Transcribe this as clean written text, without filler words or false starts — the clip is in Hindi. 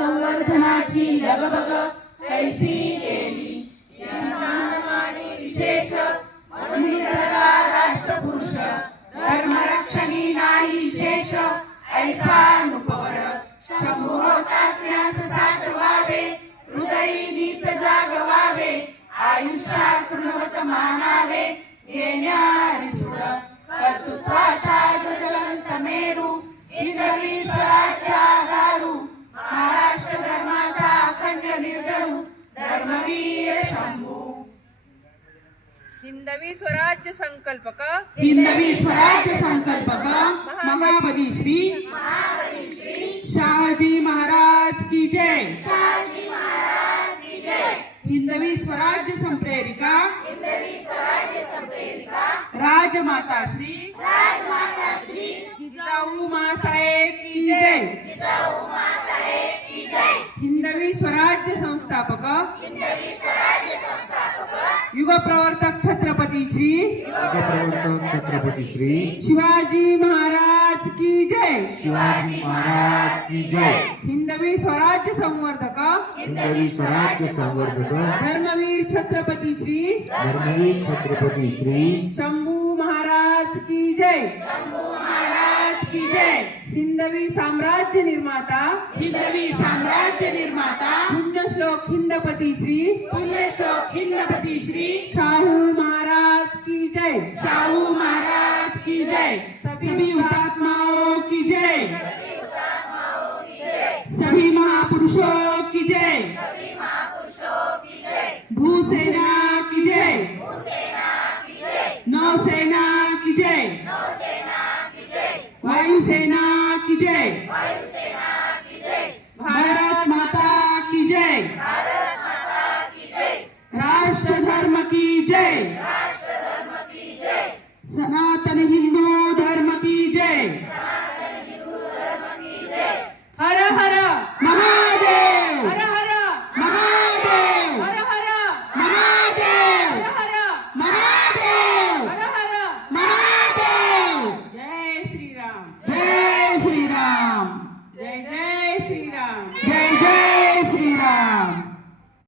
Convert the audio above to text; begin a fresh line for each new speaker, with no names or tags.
संवर्धनाची लगबग कैसी केली, जनमानवाने विशेष म्हणून ठरला राष्ट्रपुरुष, धर्मरक्षणी नाही शेष ऐसा नुपवर, शंभू होता ज्ञास साठवावे, हृदयी नीत जागवावे, आयुष्यात ऋणवत मानावे, घेण्यारी सुड कर्तृत्वाचा ज्वलंत मेरू, हिंदवी स्वराज्या गारू, महाराष्ट्र धर्माचा अखंड निर्जरू, धर्मवीर शंभू.
हिंदवी स्वराज्य संकल्पक,
हिंदवी स्वराज्य संकल्पक महाबली श्री शहाजी महाराज की जय. हिंदवी स्वराज्य संप्रेरिका राजमाता श्री जिजाऊ माँसाहेब की जय. हिंदवी स्वराज्य संस्थापक युग प्रवर्तक छत्रपती श्री शिवाजी महाराज की जय.
शिवाजी महाराज की जय.
हिंदवी स्वराज्य संवर्धक
हिंदवी स्वराज्य संवर्धक
धर्मवीर छत्रपती श्री शंभू महाराज की जय. हिंदवी साम्राज्य निर्माता पुण्यश्लोक हिंदपती श्री शाहू महाराज की जय. सभी हुतात्माओं की जय. सभी महापुरुषों की जय. भूसेना की जय. नौसेना की जय. वायुसेना की जय.